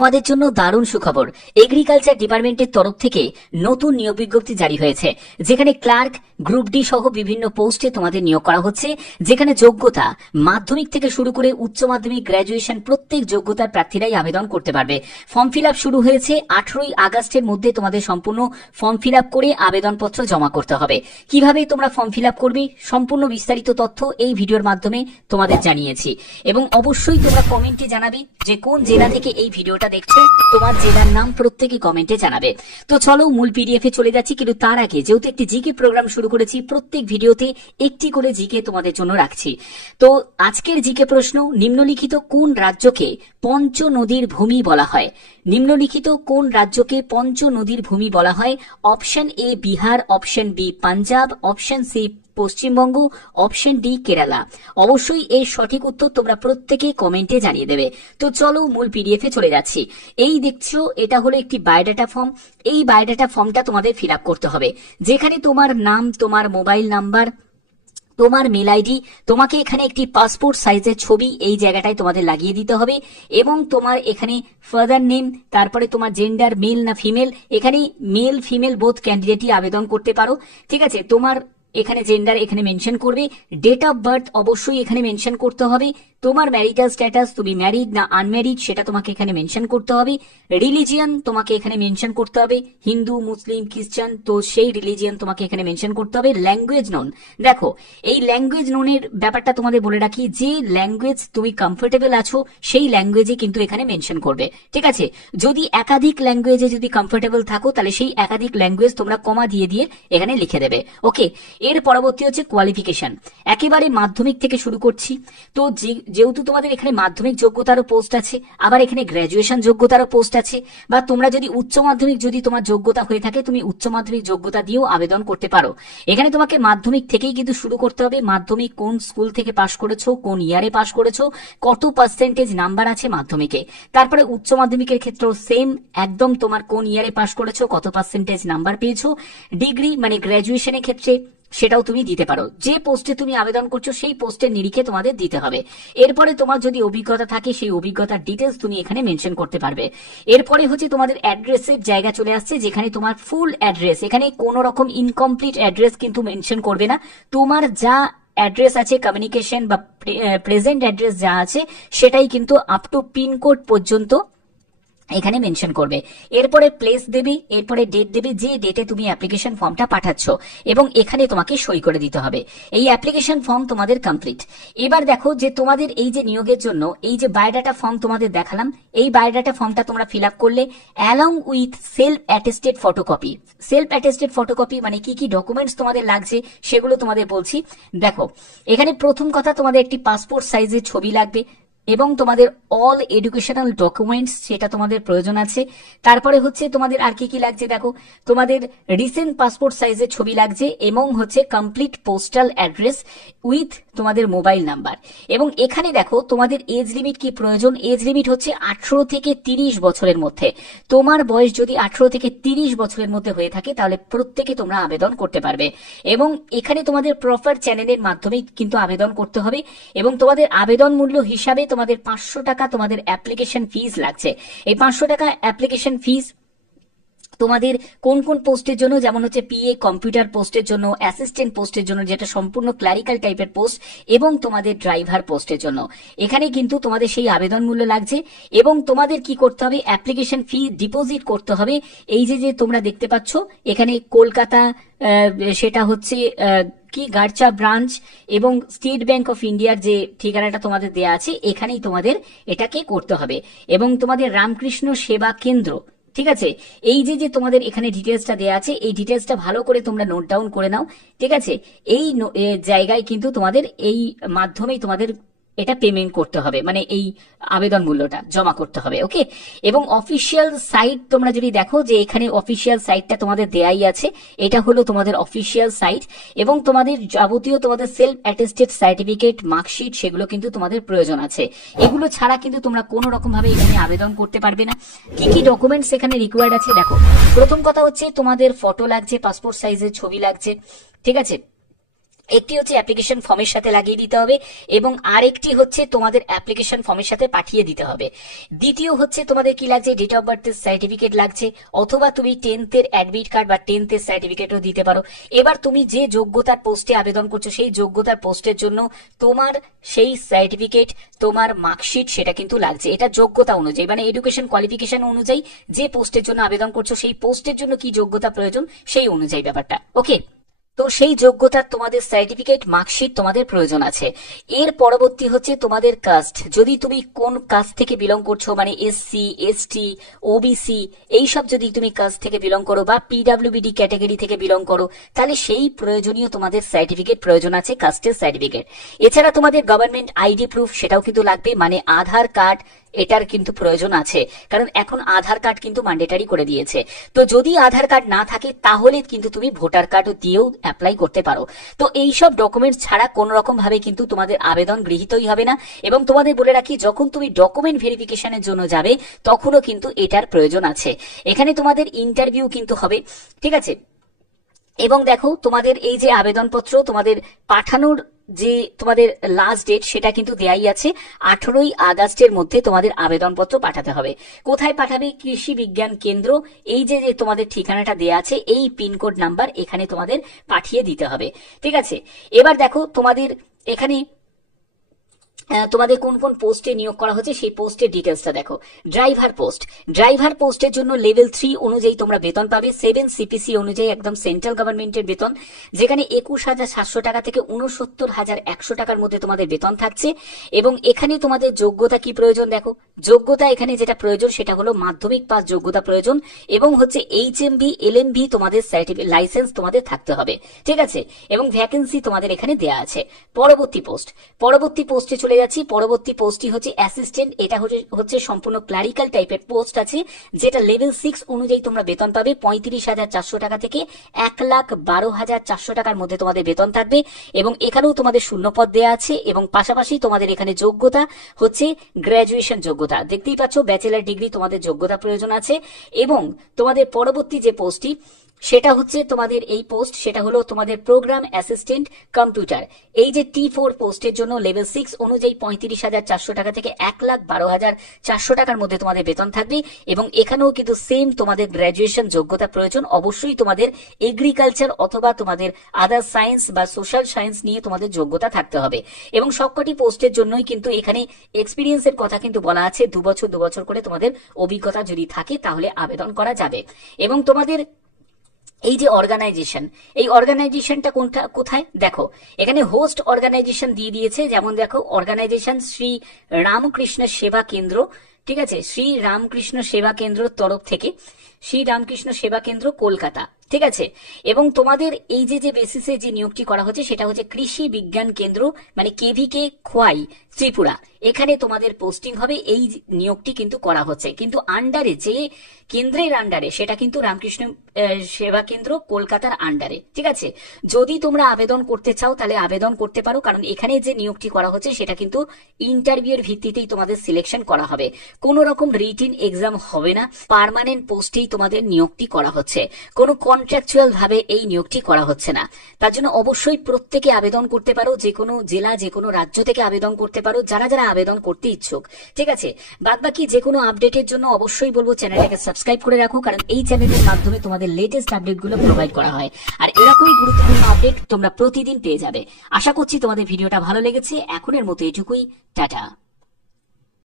আমাদের জন্য দারুণ সুখবর। এগ্রিকালচার ডিপার্টমেন্টের তরফ থেকে নতুন নিয়োগ বিজ্ঞপ্তি জারি হয়েছে, যেখানে ক্লার্ক, গ্রুপ ডি সহ বিভিন্ন পোস্টে তোমাদের নিয়োগ করা হচ্ছে, যেখানে যোগ্যতা মাধ্যমিক থেকে শুরু করে উচ্চ মাধ্যমিক, গ্র্যাজুয়েশন প্রত্যেক যোগ্যতার প্রার্থীরাই আবেদন করতে পারবে। ফর্ম ফিল আপ শুরু হয়েছে 18ই আগস্টের মধ্যে। তোমাদের সম্পূর্ণ ফর্ম ফিল আপ করে আবেদনপত্র জমা করতে হবে। কিভাবে তোমরা ফর্ম ফিল আপ করবে সম্পূর্ণ বিস্তারিত তথ্য এই ভিডিওর মাধ্যমে তোমাদের জানিয়েছি, এবং অবশ্যই তোমরা কমেন্টে জানাবে যে কোন জেলা থেকে এই ভিডিওটা দেখছো, তোমার জেলার নাম প্রত্যেকে কমেন্টে জানাবে। তো চলো মূল পিডিএফ এ চলে যাচ্ছি, কিন্তু তার আগে যেহেতু একটি জিকে প্রোগ্রাম শুরু করেছি, প্রত্যেক ভিডিওতে একটি করে জিকে তোমাদের জন্য রাখছি। তো আজকের জিকে প্রশ্ন, নিম্নলিখিত কোন রাজ্যকে পঞ্চ নদীর ভূমি বলা হয়? নিম্নলিখিত কোন রাজ্যকে পঞ্চ নদীর ভূমি বলা হয়? Option A Bihar, option B Punjab, option C Paschimbanga, option D Kerala. অবশ্যই এর সঠিক উত্তর তোমরা প্রত্যেকে কমেন্টে জানিয়ে দেবে। তো চলো মূল পিডিএফ এ চলে যাচ্ছি। এই দেখছো, এটা হলো একটি বায়োডাটা ফর্ম। এই বায়োডাটা ফর্মটা তোমাদের ফিল আপ করতে হবে, যেখানে তোমার নাম, তোমার মোবাইল নাম্বার, তোমার মেল আইডি, তোমাকে এখানে একটি পাসপোর্ট সাইজের ছবি এই জায়গাটায় তোমাদের লাগিয়ে দিতে হবে, এবং তোমার এখানে ফাদার নেম, তারপরে তোমার জেন্ডার মেল না ফিমেল, এখানে মেল ফিমেল বোথ ক্যান্ডিডেটই আবেদন করতে পারো। ঠিক আছে, তোমার এখানে জেন্ডার এখানে মেনশন করবে, ডেট অফ বার্থ অবশ্যই এখানে মেনশন করতে হবে, তোমার ম্যারিটাল স্ট্যাটাস, তুমি ম্যারিড না আনম্যারিড সেটা তোমাকে এখানে মেনশন করতে হবে, রিলিজিয়ান তোমাকে এখানে মেনশন করতে হবে, হিন্দু, মুসলিম, খ্রিস্টান, তো সেই রিলিজিয়ান তোমাকে এখানে মেনশন করতে হবে। ল্যাঙ্গুয়েজ নোন, দেখো এই ল্যাঙ্গুয়েজ নোনের ব্যাপারটা তোমাদের বলে রাখি, যে ল্যাঙ্গুয়েজ তুমি কমফোর্টেবল আছো সেই ল্যাঙ্গুয়েজে কিন্তু এখানে মেনশন করবে। ঠিক আছে, যদি একাধিক ল্যাঙ্গুয়েজে যদি কমফোর্টেবল থাকো, তাহলে সেই একাধিক ল্যাঙ্গুয়েজ তোমরা কমা দিয়ে দিয়ে এখানে লিখে দেবে। ওকে, এর পরবর্তী হচ্ছে কোয়ালিফিকেশন। একেবারে মাধ্যমিক থেকে শুরু করছি। তো যেহেতু তোমাদের এখানে মাধ্যমিক যোগ্যতারও পোস্ট আছে, আবার এখানে গ্র্যাজুয়েশন যোগ্যতারও পোস্ট আছে, বা তোমরা যদি উচ্চ মাধ্যমিক যদি তোমার যোগ্যতা হয়ে থাকে, তুমি উচ্চ মাধ্যমিক যোগ্যতা দিয়েও আবেদন করতে পারো। এখানে তোমাকে মাধ্যমিক থেকেই কিন্তু শুরু করতে হবে। মাধ্যমিক কোন স্কুল থেকে পাশ করেছো, কোন ইয়ারে পাশ করেছো, কত পার্সেন্টেজ নাম্বার আছে মাধ্যমিকে। তারপরে উচ্চ মাধ্যমিকের ক্ষেত্রেও সেম, একদম তোমার কোন ইয়ারে পাশ করেছো, কত পার্সেন্টেজ নাম্বার পেয়েছো। ডিগ্রি মানে গ্র্যাজুয়েশনের ক্ষেত্রে সেটাও তুমি দিতে পারো। যে পোস্টে তুমি আবেদন করছো সেই পোস্টের নিরিখে তোমাদের দিতে হবে। এরপরে তোমার যদি অভিজ্ঞতা থাকে, সেই অভিজ্ঞতার ডিটেলস তুমি এখানে মেনশন করতে পারবে। এরপরে হচ্ছে তোমাদের অ্যাড্রেসের জায়গা চলে আসছে, যেখানে তোমার ফুল অ্যাড্রেস, এখানে কোনো রকম ইনকমপ্লিট অ্যাড্রেস কিন্তু মেনশন করবে না। তোমার যা অ্যাড্রেস আছে, কমিউনিকেশন বা প্রেজেন্ট অ্যাড্রেস যা আছে, সেটাই কিন্তু আপ টু পিনকোড পর্যন্ত এখানে মেনশন করবে। এরপরে প্লেস দেবে, এরপরে ডেট দেবে, যে ডেটে তুমি অ্যাপ্লিকেশন ফর্মটা পাঠাচ্ছ, এবং এখানে তোমাকে সই করে দিতে হবে। এই অ্যাপ্লিকেশন ফর্ম তোমাদের কমপ্লিট। এবার দেখো যে তোমাদের এই যে নিয়োগের জন্য এই যে বায়োডাটা ফর্ম তোমাদের দেখালাম, এই বায়োডাটা ফর্মটা তোমরা ফিল আপ করলে along with self attested photocopy. Self attested photocopy মানে কি কি ডকুমেন্টস তোমাদের লাগছে সেগুলো তোমাদের বলছি। দেখো এখানে প্রথম কথা, তোমাদের একটি পাসপোর্ট সাইজের ছবি লাগবে, এবং তোমাদের অল এডুকেশনাল ডকুমেন্টস সেটা তোমাদের প্রয়োজন আছে। তারপরে হচ্ছে তোমাদের আর কি কি লাগছে, দেখো তোমাদের রিসেন্ট পাসপোর্ট সাইজের ছবি লাগছে, এবং হচ্ছে কমপ্লিট পোস্টাল অ্যাড্রেস উইথ তোমাদের মোবাইল নাম্বার। এবং এখানে দেখো তোমাদের এজ লিমিট কি প্রয়োজন, এজ লিমিট হচ্ছে 18 থেকে 30 বছরের মধ্যে। তোমার বয়স যদি 18 থেকে 30 বছরের মধ্যে হয়ে থাকে, তাহলে প্রত্যেকে তোমরা আবেদন করতে পারবে। এবং এখানে তোমাদের প্রপার চ্যানেলের মাধ্যমে কিন্তু আবেদন করতে হবে, এবং তোমাদের আবেদন মূল্য হিসাবে তোমাদের 500 টাকা তোমাদের অ্যাপ্লিকেশন ফিস লাগছে। এই 500 টাকা অ্যাপ্লিকেশন ফিস তোমাদের কোন কোন পোস্টের জন্য, যেমন হচ্ছে পিএ কম্পিউটার পোস্টের জন্য, অ্যাসিস্ট্যান্ট পোস্টের জন্য যেটা সম্পূর্ণ ক্লারিক্যাল টাইপের পোস্ট, এবং তোমাদের ড্রাইভার পোস্টের জন্য এখানে কিন্তু তোমাদের সেই আবেদন মূল্য লাগছে। এবং তোমাদের কি করতে হবে, অ্যাপ্লিকেশন ফি ডিপোজিট করতে হবে। এই যে যে তোমরা দেখতে পাচ্ছ এখানে কলকাতা, সেটা হচ্ছে কি গারচা ব্রাঞ্চ, এবং স্টেট ব্যাংক অফ ইন্ডিয়ার যে ঠিকানাটা তোমাদের দেয়া আছে, এখানেই তোমাদের এটাকে করতে হবে। এবং তোমাদের রামকৃষ্ণ সেবা কেন্দ্র, ঠিক আছে, এই যে যে তোমাদের এখানে ডিটেলসটা দেয়া আছে, এই ডিটেলসটা ভালো করে তোমরা নোট ডাউন করে নাও। ঠিক আছে, এই জায়গায় কিন্তু তোমাদের এই মাধ্যমেই তোমাদের এটা পেমেন্ট করতে হবে, মানে এই আবেদন মূল্যটা জমা করতে হবে। ওকে, এবং অফিসিয়াল সাইট তোমরা যদি দেখো, যে এখানে অফিসিয়াল সাইটটা তোমাদের দেয়াই আছে, এটা হলো তোমাদের অফিসিয়াল সাইট। এবং তোমাদের যাবতীয় তোমাদের সেলফ অ্যাটেস্টেড সার্টিফিকেট, মার্কশিট সেগুলো কিন্তু তোমাদের প্রয়োজন আছে। এগুলো ছাড়া কিন্তু তোমরা কোনো রকম ভাবে এখানে আবেদন করতে পারবে না। কি কি ডকুমেন্টস এখানে রিকোয়ার্ড আছে, দেখো প্রথম কথা হচ্ছে তোমাদের ফটো লাগছে, পাসপোর্ট সাইজের ছবি লাগছে। ঠিক আছে, একটি হচ্ছে অ্যাপ্লিকেশন ফর্মের সাথে লাগিয়ে দিতে হবে এবং আরেকটি হচ্ছে তোমাদের অ্যাপ্লিকেশন ফর্মের সাথে পাঠিয়ে দিতে হবে। দ্বিতীয় হচ্ছে তোমাদের কি লাগছে, ডেট অফ বার্থের সার্টিফিকেট লাগছে, অথবা তুমি 10th এর অ্যাডমিট কার্ড বা 10th এর সার্টিফিকেটও দিতে পারো। এবার তুমি যে যোগ্যতার পোস্টে আবেদন করছো সেই যোগ্যতার পোস্টের জন্য তোমার সেই সার্টিফিকেট, তোমার মার্কশিট সেটা কিন্তু লাগছে। এটা যোগ্যতা অনুযায়ী, মানে এডুকেশন কোয়ালিফিকেশন অনুযায়ী যে পোস্টের জন্য আবেদন করছো সেই পোস্টের জন্য কি যোগ্যতা প্রয়োজন সেই অনুযায়ী ব্যাপারটা। ওকে, তো সেই যোগ্যতার তোমাদের সার্টিফিকেট, মার্কশিট তোমাদের প্রয়োজন আছে। এর পরবর্তী হচ্ছে তোমাদের কাস্ট। যদি তুমি কোন কাস্ট থেকে বিলং করছো, মানে এসসি, এসটি, ওবিসি এইসব যদি তুমি কাস্ট থেকে বিলং করো বা পিডাব্লিউবিডি ক্যাটাগরি থেকে বিলং করো, তাহলে সেই প্রয়োজনীয় তোমাদের সার্টিফিকেট প্রয়োজন আছে, কাস্টের সার্টিফিকেট। এছাড়া তোমাদের গভর্নমেন্ট আইডি প্রুফ সেটাও কিন্তু লাগবে, মানে আধার কার্ড এটার কিন্তু প্রয়োজন আছে, কারণ এখন আধার কার্ড কিন্তু ম্যান্ডেটরি করে দিয়েছে। তো যদি আধার কার্ড না থাকে তাহলে কিন্তু তুমি ভোটার কার্ডও দিয়েও অ্যাপ্লাই করতে পারো। তো এইসব ডকুমেন্টস ছাড়া কোনো রকম ভাবে কিন্তু তোমাদের আবেদন গৃহীতই হবে না। এবং তোমাদের বলে রাখি, যখন তুমি ডকুমেন্ট ভেরিফিকেশনের জন্য যাবে তখনও কিন্তু এটার প্রয়োজন আছে। এখানে তোমাদের ইন্টারভিউ কিন্তু হবে, ঠিক আছে। এবং দেখো, তোমাদের এই যে আবেদনপত্র তোমাদের পাঠানোর যে তোমাদের লাস্ট ডেট সেটা কিন্তু দেয়াই আছে, 18ই আগস্টের মধ্যে তোমাদের আবেদনপত্র পাঠাতে হবে। কোথায় পাঠাবে? কৃষি বিজ্ঞান কেন্দ্র, এই যে যে তোমাদের ঠিকানাটা দেয়া আছে এই পিনকোড নাম্বার এখানে তোমাদের পাঠিয়ে দিতে হবে, ঠিক আছে। এবার দেখো তোমাদের এখানে তোমাদের কোন কোন পোস্টে নিয়োগ করা হচ্ছে সেই পোস্টের ডিটেলসটা দেখো। ড্রাইভার পোস্ট, ড্রাইভার পোস্টের জন্য লেভেল 3 অনুযায়ী তোমরা বেতন পাবে, 7 CPC অনুযায়ী একদম সেন্ট্রাল গভর্নমেন্টের বেতন, যেখানে 21,700 টাকা থেকে 69,100 টাকার মধ্যে তোমাদের বেতন থাকছে। এবং এখানে তোমাদের যোগ্যতা কি প্রয়োজন দেখো, যোগ্যতা এখানে যেটা প্রয়োজন সেটা হলো মাধ্যমিক পাস যোগ্যতা প্রয়োজন, এবং হচ্ছে HMV LMV তোমাদের সার্টিফিকেট লাইসেন্স তোমাদের থাকতে হবে, ঠিক আছে। এবং ভ্যাকেন্সি তোমাদের এখানে দেয়া আছে। পরবর্তী পোস্টে চলে যাচ্ছি। পরবর্তী পোস্টটি হচ্ছে অ্যাসিস্ট্যান্ট। এটা হচ্ছে সম্পূর্ণ ক্লারিক্যাল টাইপের পোস্ট আছে, যেটা লেভেল 6 অনুযায়ী তোমরা বেতন পাবে 35,400 টাকা থেকে 1,12,400 টাকার মধ্যে তোমাদের বেতন থাকবে। এবং এখানেও তোমাদের শূন্যপদ দেওয়া আছে, এবং পাশাপাশি তোমাদের এখানে যোগ্যতা হচ্ছে গ্র্যাজুয়েশন যোগ্যতা, দেখতেই পাচ্ছ ব্যাচেলার ডিগ্রি তোমাদের যোগ্যতা প্রয়োজন আছে। এবং তোমাদের পরবর্তী যে পোস্টটি সেটা হচ্ছে তোমাদের এই পোস্ট, সেটা হলো তোমাদের প্রোগ্রাম অ্যাসিস্ট্যান্ট কম্পিউটার। এই যে T4 পোস্টের জন্য লেভেল 6 অনুযায়ী 35,400 টাকা থেকে 1,12,400 টাকার মধ্যে তোমাদের বেতন থাকবে। এবং এখানেও কিন্তু সেম তোমাদের গ্র্যাজুয়েশন যোগ্যতা প্রয়োজন, অবশ্যই তোমাদের এগ্রিকালচার অথবা তোমাদের আদার সায়েন্স বা সোশ্যাল সায়েন্স নিয়ে তোমাদের যোগ্যতা থাকতে হবে। এবং সবকটি পোস্টের জন্যই কিন্তু এখানে এক্সপিরিয়েন্সের কথা কিন্তু বলা আছে, 2 বছর করে তোমাদের অভিজ্ঞতা যদি থাকে তাহলে আবেদন করা যাবে। এবং তোমাদের এই যে অর্গানাইজেশন, এই অর্গানাইজেশনটা কোথায় দেখো, এখানে হোস্ট অর্গানাইজেশন দিয়ে দিয়েছে। যেমন দেখো, অর্গানাইজেশন শ্রী রামকৃষ্ণ সেবা কেন্দ্র, ঠিক আছে, শ্রী রামকৃষ্ণ সেবা কেন্দ্র তরফ থেকে, শ্রী রামকৃষ্ণ সেবা কেন্দ্র কলকাতা, ঠিক আছে। এবং তোমাদের এই যে বেসিসে যে নিয়োগটি করা হচ্ছে সেটা হচ্ছে কৃষি বিজ্ঞান কেন্দ্র, মানে KVK খোয়াই, ত্রিপুরা। এখানে তোমাদের পোস্টিং হবে, এই নিয়োগটি কিন্তু করা হচ্ছে। কিন্তু আন্ডারে যে কেন্দ্রের আন্ডারে সেটা কিন্তু রামকৃষ্ণ সেবা কেন্দ্র কলকাতার আন্ডারে, ঠিক আছে। যদি তোমরা আবেদন করতে চাও তাহলে আবেদন করতে পারো, কারণ এখানে যে নিয়োগটি করা হচ্ছে সেটা কিন্তু ইন্টারভিউর ভিত্তিতেই তোমাদের সিলেকশন করা হবে, কোনো রকম রিটিন এক্সাম হবে না। পার্মানেন্ট পোস্টেই তোমাদের নিয়োগটি করা হচ্ছে, কোনো কন্ট্রাকচুয়াল ভাবে এই নিয়োগটি করা হচ্ছে না। তার জন্য অবশ্যই প্রত্যেকে আবেদন করতে পারো, যে কোনো জেলা যে কোনো রাজ্য থেকে আবেদন করতে পারো যারা যারা আবেদন করতে ইচ্ছুক, ঠিক আছে। বাদবাকি যে কোনো আপডেটের জন্য অবশ্যই বলবো চ্যানেলটাকে সাবস্ক্রাইব করে রাখো, কারণ এই চ্যানেলের মাধ্যমে তোমাদের লেটেস্ট আপডেটগুলো প্রোভাইড করা হয়। আর এরকমই গুরুত্বপূর্ণ আপডেট তোমরা প্রতিদিন পেয়ে যাবে। আশা করছি তোমাদের ভিডিওটা ভালো লেগেছে। এখনের মতো এটুকুই, টাটা।